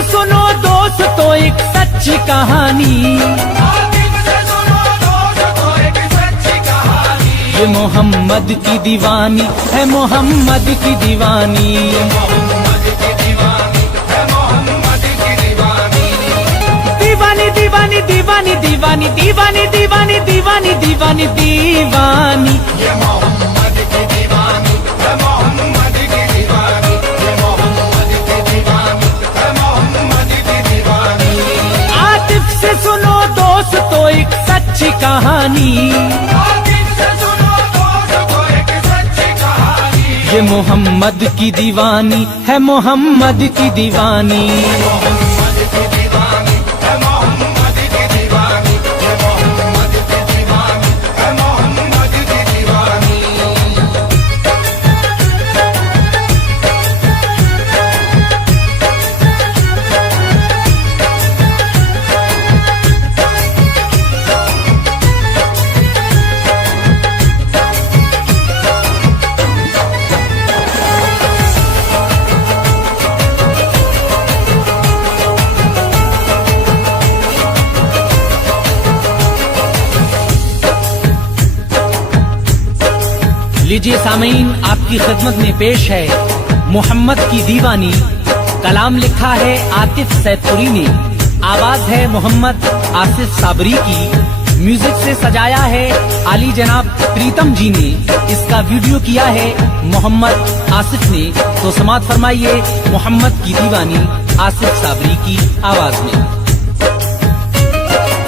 से सुनो दोस्तों एक सच्ची कहानी, ये मोहम्मद की दीवानी है, मोहम्मद की दीवानी। दीवानी दीवानी दीवानी दीवानी दीवानी दीवानी दीवानी दीवानी दीवानी, ये मोहम्मद की दीवानी है, मोहम्मद की दीवानी, ये मोहम्मद की दीवानी है, मोहम्मद की दीवानी। आतिफ से सुनो दोस्तों एक सच्ची कहानी, आतिफ से सुनो दोस्तों एक सच्ची कहानी, ये मोहम्मद की दीवानी है, मोहम्मद की दीवानी। मोहम्मद की दीवानी है, मोहम्मद की दीवानी, ये मोहम्मद की दीवानी है, मोहम्मद की दीवानी। लीजिए सामीन, आपकी खिदमत में पेश है मोहम्मद की दीवानी। कलाम लिखा है आतिफ सैदपुरी ने, आवाज है मोहम्मद आसिफ साबरी की, म्यूजिक से सजाया है आली जनाब प्रीतम जी ने, इसका वीडियो किया है मोहम्मद आसिफ ने। तो समाअत फरमाइए मोहम्मद की दीवानी आसिफ साबरी की आवाज में।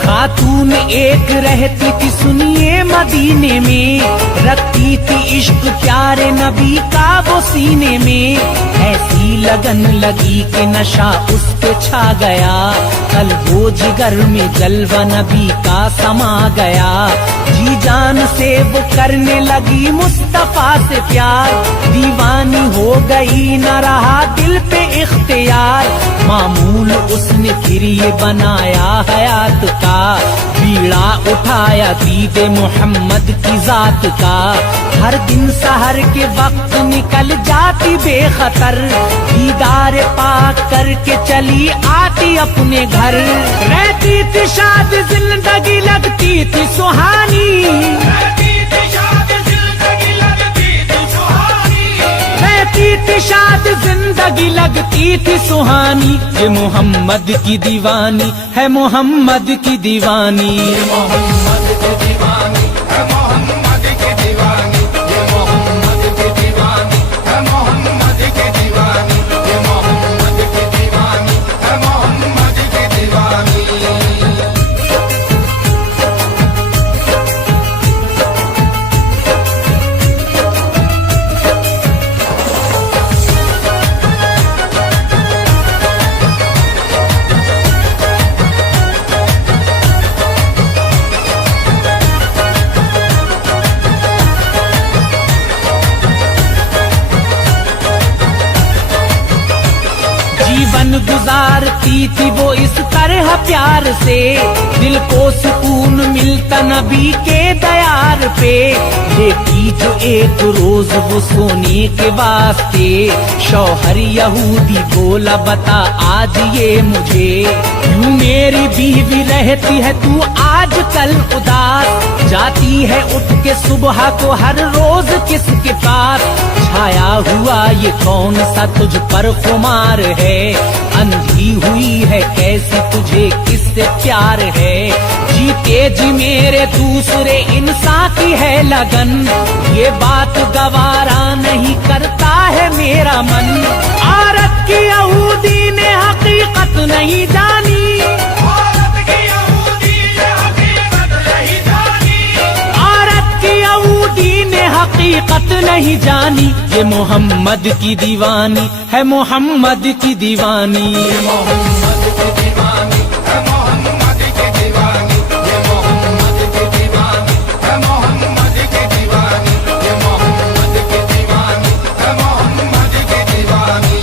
खातून एक रहती थी सुनिए मदीने में, रखती थी इश्क प्यारे नबी का वो सीने में, ऐसी लगन लगी कि नशा उस पे छा गया, कल वो जिगर में जलवा नबी का समा गया, जी जान से वो करने लगी मुस्तफा से प्यार, दीवानी हो गई न रहा दिल पे इख्तियार, मामूल उसने फिर ये बनाया हयात का, बीड़ा उठाया दीदे मोहम्मद की जात का, हर दिन सहर के वक्त निकल जाती बेखतर, दीदार पाक करके चली आती अपने घर, रहती थी शाद जिंदगी लगती थी सुहानी, रहती थी शाद जिंदगी लगती थी सुहानी, रहती थी शाद जिंदगी लगती थी सुहानी, ये मोहम्मद की दीवानी है, मोहम्मद की दीवानी। मोहम्मद की दीवानी है, मोहम्मद की दीवानी, ये मोहम्मद की दीवानी है, मोहम्मद की दीवानी, ये मोहम्मद की दीवानी है, मोहम्मद की दीवानी। जीवन गुजारती थी वो इस तरह प्यार से, दिल को सुकून मिलता नबी के दयार पे, लेकी जो एक रोज वो सोने के वास्ते, शौहर यहूदी बोला बता आज ये मुझे, यूं मेरी बीवी रहती है तू आज कल उदास, जाती है उठ के सुबह को हर रोज किसके पास, छाया हुआ ये कौन सा तुझ पर खुमार है, अंधी हुई है कैसी तुझे किससे प्यार है, जीते जी मेरे दूसरे इंसान की है लगन, ये बात गवारा नहीं करता है मेरा मन, औरत की यहूदी ने हकीकत नहीं जानी, औरत की यहूदी ने हकीकत नहीं जानी, औरत की यहूदी ने हकीकत नहीं जानी, ये मोहम्मद की दीवानी है, मोहम्मद की दीवानी। मोहम्मद की दीवानी है, मोहम्मद की दीवानी, ये मोहम्मद की दीवानी है, मोहम्मद की दीवानी, ये मोहम्मद की दीवानी है, मोहम्मद की दीवानी।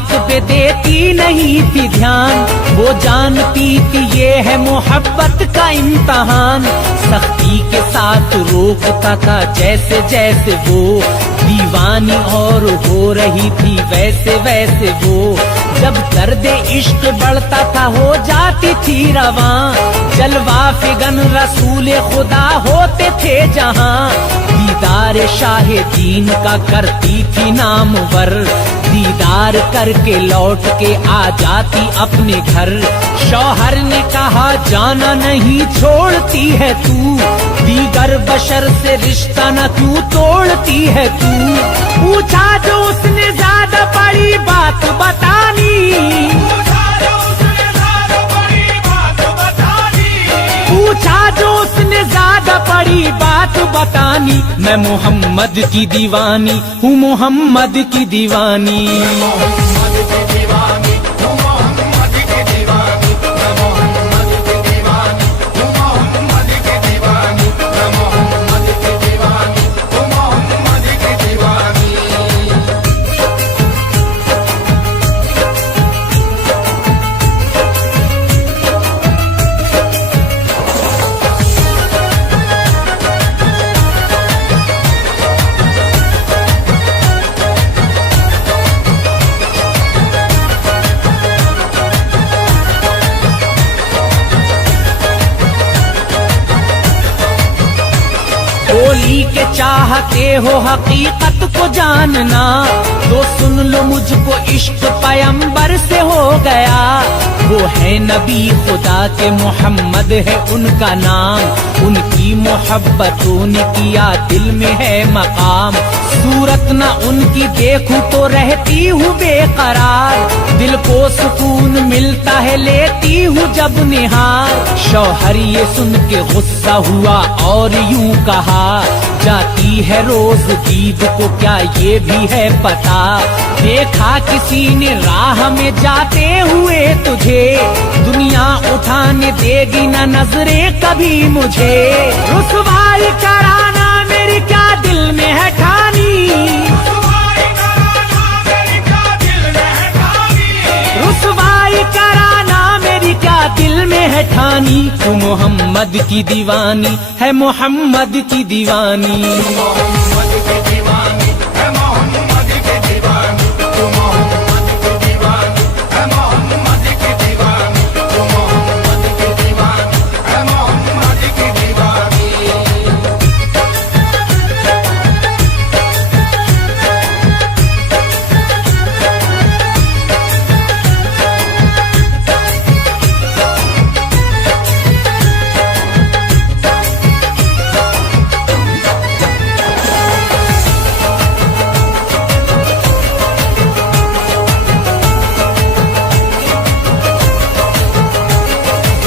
बात पे देती नहीं थी ध्यान, वो जानती थी ये है मोहब्बत का इम्तहान। सख्ती के साथ रोकता था जैसे जैसे वो दीवानी, और हो रही थी वैसे वैसे वो। जब दर्दे इश्क बढ़ता था हो जाती थी रवां, जलवा फिगन रसूल खुदा होते थे जहां। दीदार शाहे दीन का करती थी नामवर, दीदार करके लौट के आ जाती अपने घर। शौहर ने कहा जाना नहीं छोड़ती है तू, दीगर बशर से रिश्ता न क्यों तोड़ती है तू। पूछा जो उसने ज्यादा बड़ी बात बतानी, पूछा जो उसने ज्यादा बड़ी बात बतानी। मैं मोहम्मद की दीवानी हूँ, मोहम्मद की दीवानी। होली के चाहते हो हकीकत को जानना, तो सुन लो मुझको इश्क पैगंबर से हो गया। वो है नबी खुदा के मोहम्मद है उनका नाम, उनकी मोहब्बतों ने किया दिल में है मकाम। सूरत न उनकी देखूं तो रहती हूँ बेकरार, दिल को सुकून मिलता है लेती हूँ जब निहार। शौहर ये सुन के गुस्सा हुआ और यूं कहा, जाती है रोज ईद को क्या ये भी है पता। देखा किसी ने राह में जाते हुए तुझे, दुनिया उठाने देगी ना नजरें कभी मुझे। रुसवाई कराना मेरी क्या दिल में है ठानी, रुसवाई कराना मेरी क्या दिल में है ठानी। तू मोहम्मद की दीवानी है, मोहम्मद की दीवानी।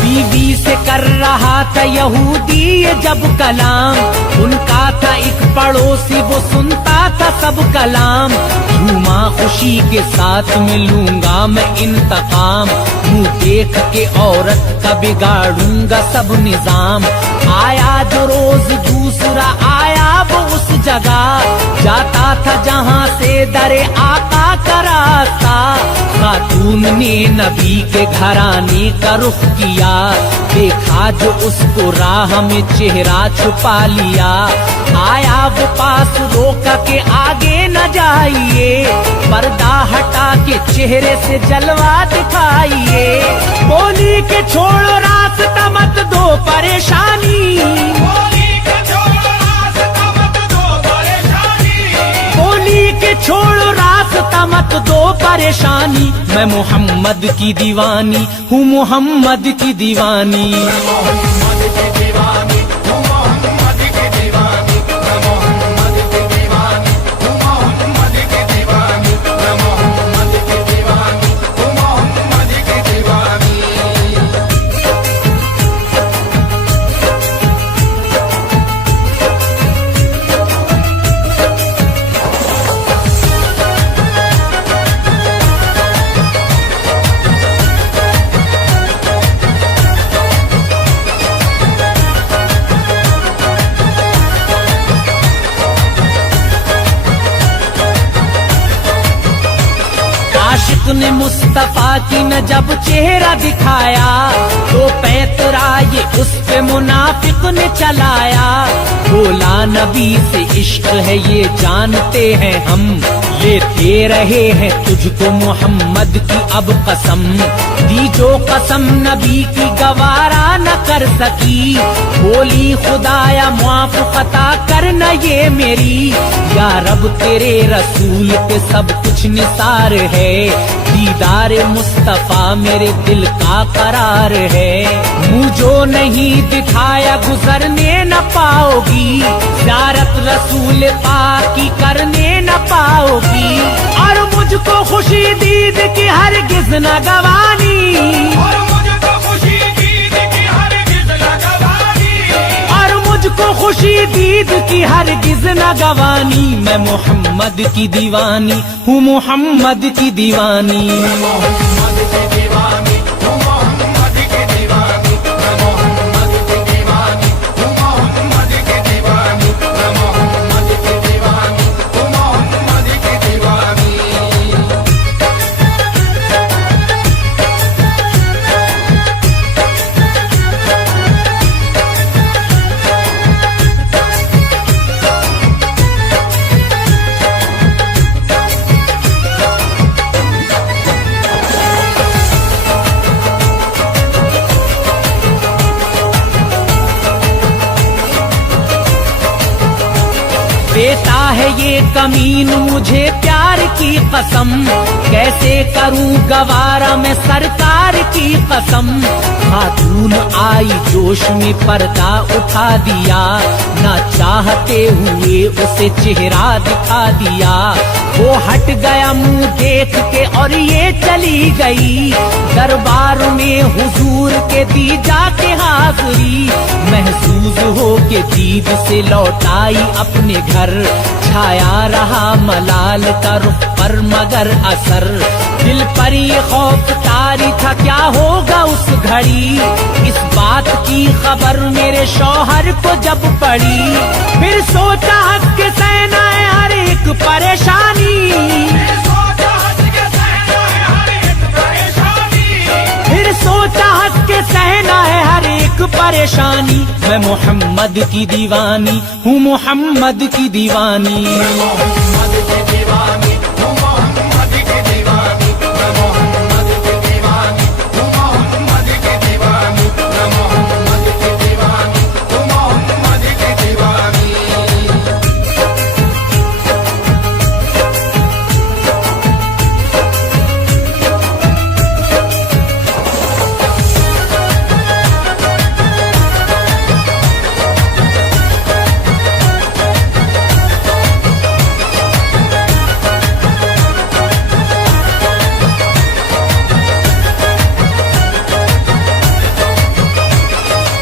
बीवी से कर रहा था यहूदी ये जब कलाम, उनका था एक पड़ोसी वो सुनता था सब कलाम। झूमा खुशी के साथ मिलूंगा मैं इंतकाम, मुँह देख के औरत का बिगाड़ूंगा सब निजाम। आया जो रोज दूसरा आया वो उस जगह, जाता था जहाँ से दरे आका का रास्ता। खातून ने नबी के घराने का रुख किया, देखा जो उसको राह में चेहरा छुपा लिया। आया वो पास रोका के आगे न जाइए, पर्दा हटा के चेहरे से जलवा दिखाइए। बोली के छोड़ो रास्ता मत दो परेशानी, बोली के छोड़ो रास्ता मत दो परेशानी। मैं मोहम्मद की दीवानी हूँ, मोहम्मद की दीवानी। ने मुस्तफा की न जब चेहरा दिखाया, तो पैतरा ये उस पे मुनाफिक ने चलाया। बोला नबी से इश्क है ये जानते हैं हम, लेते रहे हैं तुझको मोहम्मद की अब कसम। दी जो कसम नबी की गवारा न कर सकी, बोली खुदाया मुआफ खता करना ये मेरी। या रब तेरे रसूल पे सब कुछ निसार है, दीदार मुस्तफा मेरे दिल का करार है। मुझो नहीं दिखाया गुजरने न पाओगी, ज़ियारत रसूल पाक की करने न पाओगी। और मुझको खुशी दीद की हरगिज़ न गवानी, और मुझको खुशी दीद की हरगिज़ न गवानी, और मुझको खुशी दीद की हरगिज़ न गवानी। मैं मोहम्मद की दीवानी हूँ, मोहम्मद की दीवानी। मोहम्मद की दीवानी हूँ, मोहम्मद की दीवानी। मैं मोहम्मद की दीवानी हूँ, मोहम्मद की दीवानी। मैं मोहम्मद की दीवानी हूँ, मोहम्मद की दीवानी। देता है ये कमीन मुझे प्यार की कसम, कैसे करूं गवारा मैं सरकार की कसम। खातून आई जोश में पर्दा उठा दिया, ना चाहते हुए उसे चेहरा दिखा दिया। वो हट गया मुंह देख के और ये चली गई, दरबार में हुजूर के दी जाके हाज़री। महसूस हो के दीद से लौटाई अपने घर, छाया रहा मलाल का रुख पर मगर असर। दिल पर ये खौफ तारी था क्या होगा उस घड़ी, इस बात की खबर मेरे शौहर को जब पड़ी। फिर सोचा हंस के सहना है हर एक परेशानी, फिर सोचा हंस के सहना है हर एक परेशानी। फिर सोचा हंस के सहना है हर एक परेशानी। मैं मोहम्मद की दीवानी हूँ, मोहम्मद की दीवानी। मोहम्मद की दीवानी हूँ, मोहम्मद की दीवानी। मैं मोहम्मद की दीवानी हूँ, मोहम्मद की दीवानी। मैं मोहम्मद की दीवानी हूँ, मोहम्मद की दीवानी।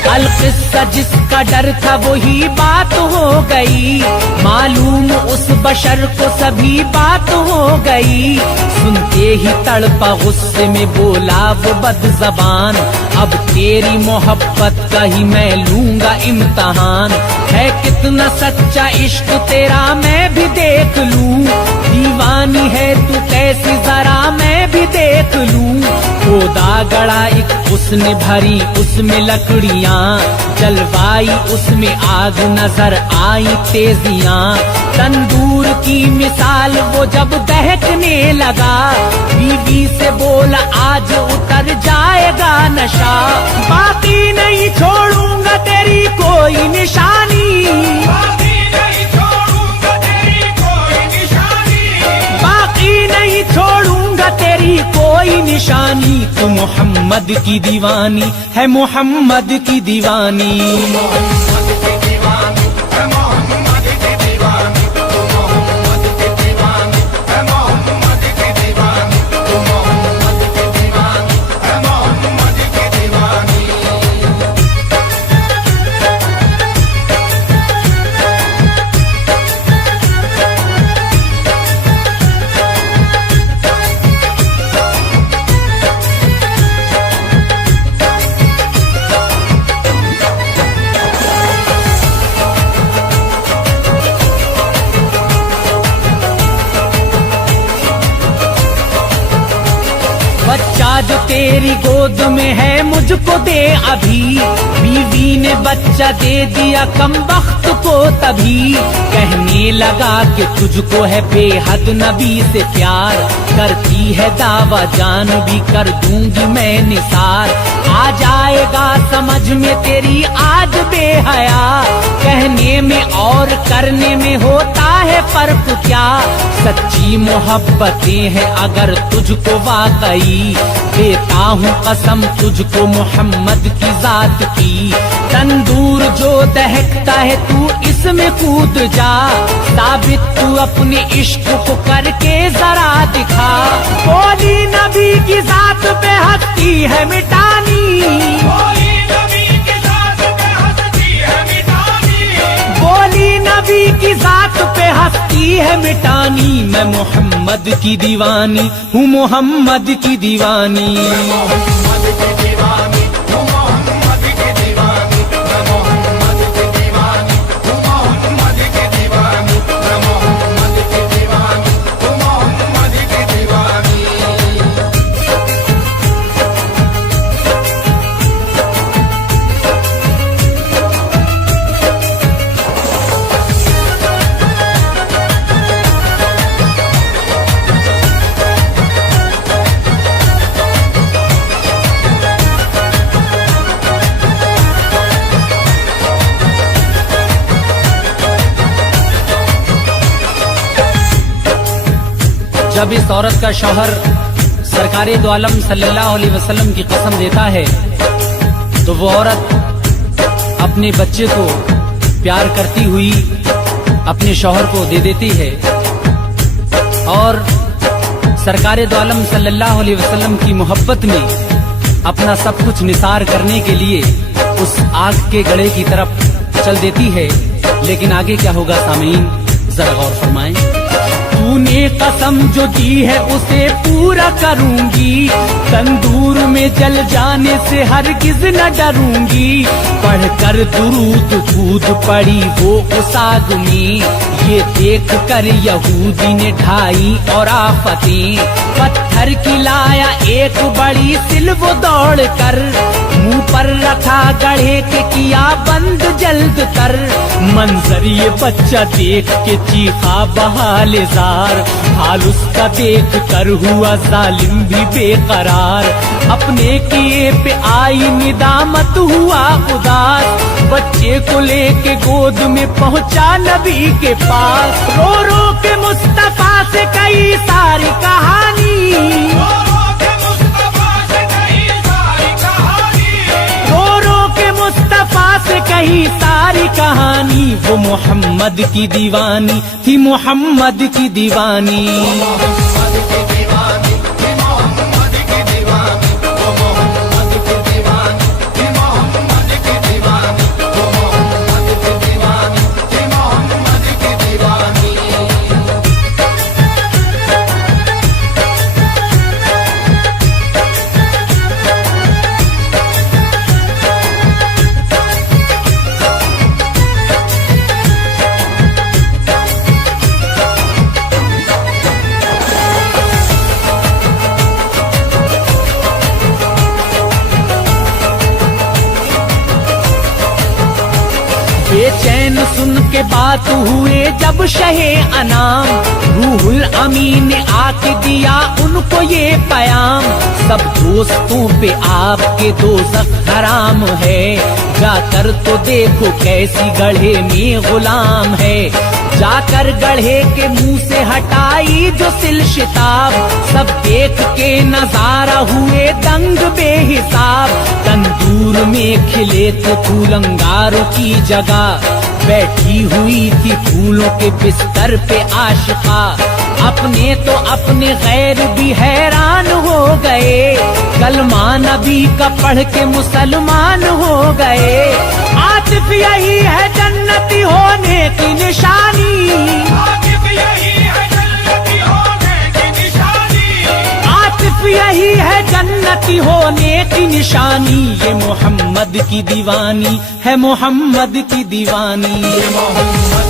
अलकिस्सा जिसका डर था वही बात हो गई, मालूम उस बशर को सभी बात हो गई। सुनते ही तड़पा गुस्से में बोला वो बदज़बान, अब तेरी मोहब्बत का ही मैं लूंगा इम्तहान। है कितना सच्चा इश्क तेरा मैं भी देख लूं, दीवानी है तू कैसी जरा मैं भी देख लूं। खोदा गड़ा एक उसने भरी उसमें लकड़ियां, जलवाई उसमें आग नजर आई तेजियां। तंदूर की मिसाल वो जब दहकने लगा, बीवी से बोला आज उतर जाएगा नशा। बाकी नहीं छोड़ूंगा तेरी कोई निशानी, बाकी नहीं छोड़ूंगा तेरी कोई निशानी। बाकी नहीं छोड़ूंगा तेरी कोई निशानी। तू मोहम्मद की दीवानी है, मोहम्मद की दीवानी। मोहम्मद की दीवानी है, मोहम्मद की दीवानी। तू मोहम्मद की दीवानी है, मोहम्मद की दीवानी। तू मोहम्मद की दीवानी है, मोहम्मद की दीवानी। जो तेरी गोद में है मुझको दे अभी। बीवी ने बच्चा दे दिया कम वक्त को तभी। कहने लगा कि तुझको है बेहद नबी से प्यार। करती है दावा जान भी कर दूंगी मैं निसार। आ जाएगा समझ में तेरी आज बेहया। कहने में और करने में होता है फर्क क्या। सच्ची मोहब्बतें हैं अगर तुझको वाकई। देता हूँ कसम तुझको मोहम्मद की जात की। तंदूर जो दहकता है तू इसमें कूद जा। साबित तू अपने इश्क को करके जरा दिखा। बोली नबी की जात पे हस्ती है मिटानी। बोली नबी की जात पे हस्ती है मिटानी। बोली नबी की जात पे हस्ती है मिटानी। मैं मोहम्मद की दीवानी हूँ मोहम्मद की दीवानी। मोहम्मद की दीवानी हूँ मोहम्मद की दीवानी। मैं मोहम्मद की दीवानी हूँ मोहम्मद की दीवानी। मैं मोहम्मद की दीवानी हूँ मोहम्मद की दीवानी। जब इस औरत का शौहर सरकारे दो आलम सल्लल्लाहु अलैहि वसल्लम की कसम देता है तो वो औरत अपने बच्चे को प्यार करती हुई अपने शौहर को दे देती है और सरकारे दो आलम सल्लल्लाहु अलैहि वसल्लम की मोहब्बत में अपना सब कुछ निसार करने के लिए उस आग के गड़े की तरफ चल देती है। लेकिन आगे क्या होगा सामीन जरा गौर फरमाएं। तूने कसम जो दी है उसे पूरा करूंगी। तंदूर में जल जाने से हरगिज न डरूंगी। पढ़कर दुरूद कूद पड़ी वो उस आग में। ये देख कर यहूदी ने ढाई और आफतें। पत्थर की लाया एक बड़ी सिल वो दौड़ कर। मुंह पर रखा गढ़े के किया बंद जल्द कर। मंजर ये बच्चा देख के चीखा बहाले जार। हाल उसका देख कर हुआ जालिम भी बेकरार। अपने किए पे आई निदामत हुआ उदास। बच्चे को लेके गोद में पहुंचा नबी के पास। रो रो के मुस्तफा से कई सारी कहानी। रो रो के मुस्तफा से कही सारी कहानी। रो रो के मुस्तफा से कही सारी कहानी। वो मोहम्मद की दीवानी थी मोहम्मद की दीवानी। मोहम्मद की दीवानी थी मोहम्मद की दीवानी। वो मोहम्मद की दीवानी थी मोहम्मद की दीवानी। वो मोहम्मद की दीवानी थी मोहम्मद की दीवानी। बेचैन सुन के बात हुए जब शहे अनाम। रूहुल अमीन ने आके दिया उनको ये पयाम। सब दोस्तों पे आपके दोज़ख हराम है। जाकर तो देखो कैसी गढ़े में गुलाम है। जाकर गढ़े के मुंह से हटाई जो सिल शिताब। सब देख के नजारा हुए दंग बेहिसाब। तंदूर में खिले थे फूल अंगारों की जगह। बैठी हुई थी फूलों के बिस्तर पे आशिका। अपने तो अपने गैर भी हैरान हो गए। कलमा नबी का पढ़ के मुसलमान हो गए। आतिफ यही है जन्नती होने की निशानी। आतिफ यही है जन्नती होने की निशानी। आतिफ यही है जन्नती होने की निशानी। ये मोहम्मद की दीवानी है मोहम्मद की दीवानी। मोहम्मद